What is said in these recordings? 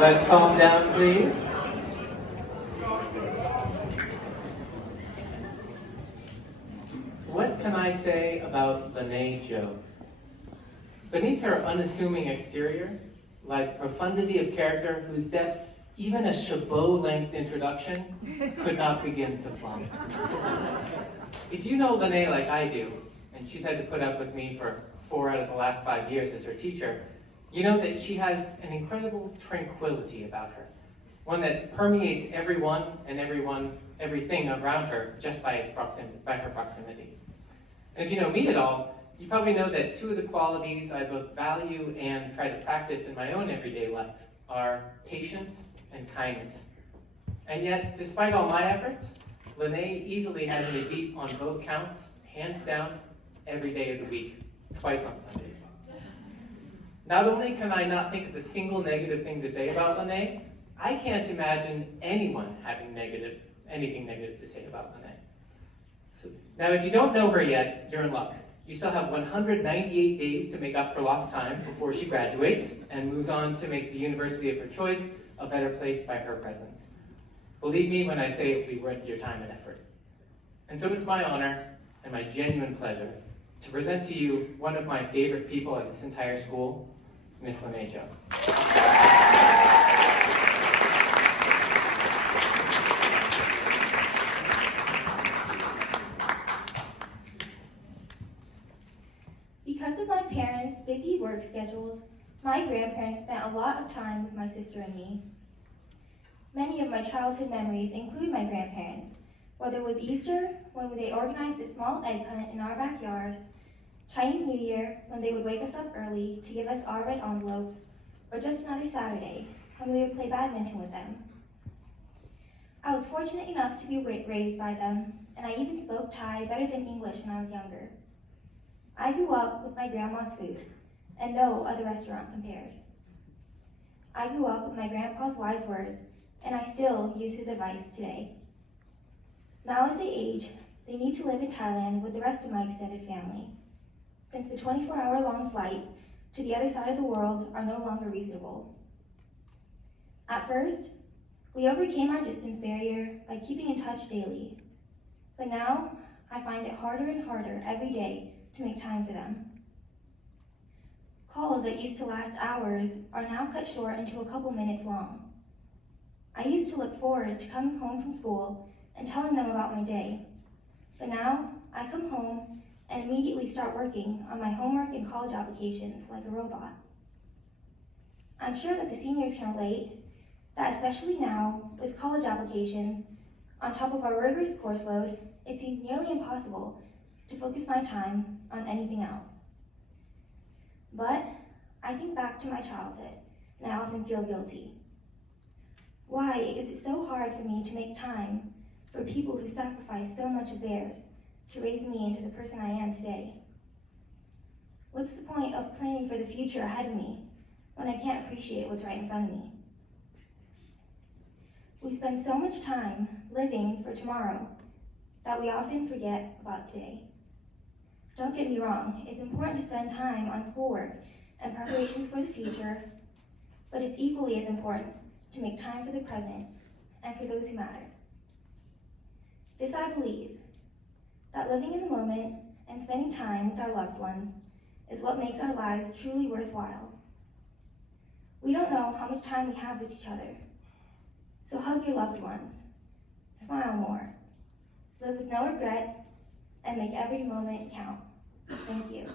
Let's calm down, please. What can I say about Lene Zhou? Beneath her unassuming exterior lies a profundity of character whose depths even a Chabot-length introduction could not begin to plumb. If you know Lene like I do, and she's had to put up with me for 4 out of the last 5 years as her teacher, you know that she has an incredible tranquility about her, one that permeates everyone and everything around her just by her proximity. And if you know me at all, you probably know that 2 of the qualities I both value and try to practice in my own everyday life are patience and kindness. And yet, despite all my efforts, Lene easily has me beat on both counts, hands down, every day of the week, twice on Sundays. Not only can I not think of a single negative thing to say about Lene, I can't imagine anyone having anything negative to say about Lene. So, now, if you don't know her yet, you're in luck. You still have 198 days to make up for lost time before she graduates and moves on to make the university of her choice a better place by her presence. Believe me when I say it will be worth your time and effort. And so it's my honor and my genuine pleasure to present to you one of my favorite people at this entire school, Miss Lene Zhou. Because of my parents' busy work schedules, my grandparents spent a lot of time with my sister and me. Many of my childhood memories include my grandparents, whether it was Easter, when they organized a small egg hunt in our backyard, Chinese New Year, when they would wake us up early to give us our red envelopes, or just another Saturday, when we would play badminton with them. I was fortunate enough to be raised by them, and I even spoke Thai better than English when I was younger. I grew up with my grandma's food, and no other restaurant compared. I grew up with my grandpa's wise words, and I still use his advice today. Now as they age, they need to live in Thailand with the rest of my extended family, since the 24-hour-long flights to the other side of the world are no longer reasonable. At first, we overcame our distance barrier by keeping in touch daily, but now I find it harder and harder every day to make time for them. Calls that used to last hours are now cut short into a couple minutes long. I used to look forward to coming home from school and telling them about my day, but now I come home and immediately start working on my homework and college applications like a robot. I'm sure that the seniors can relate that especially now, with college applications, on top of our rigorous course load, it seems nearly impossible to focus my time on anything else. But I think back to my childhood, and I often feel guilty. Why is it so hard for me to make time for people who sacrifice so much of theirs to raise me into the person I am today? What's the point of planning for the future ahead of me when I can't appreciate what's right in front of me? We spend so much time living for tomorrow that we often forget about today. Don't get me wrong, it's important to spend time on schoolwork and preparations for the future, but it's equally as important to make time for the present and for those who matter. This I believe, that living in the moment and spending time with our loved ones is what makes our lives truly worthwhile. We don't know how much time we have with each other, so hug your loved ones, smile more, live with no regrets, and make every moment count. Thank you.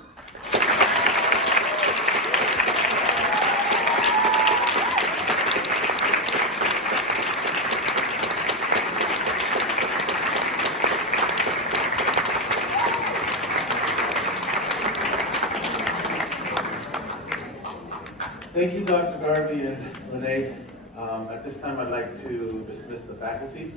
Thank you, Dr. Garvey and Lene. At this time, I'd like to dismiss the faculty.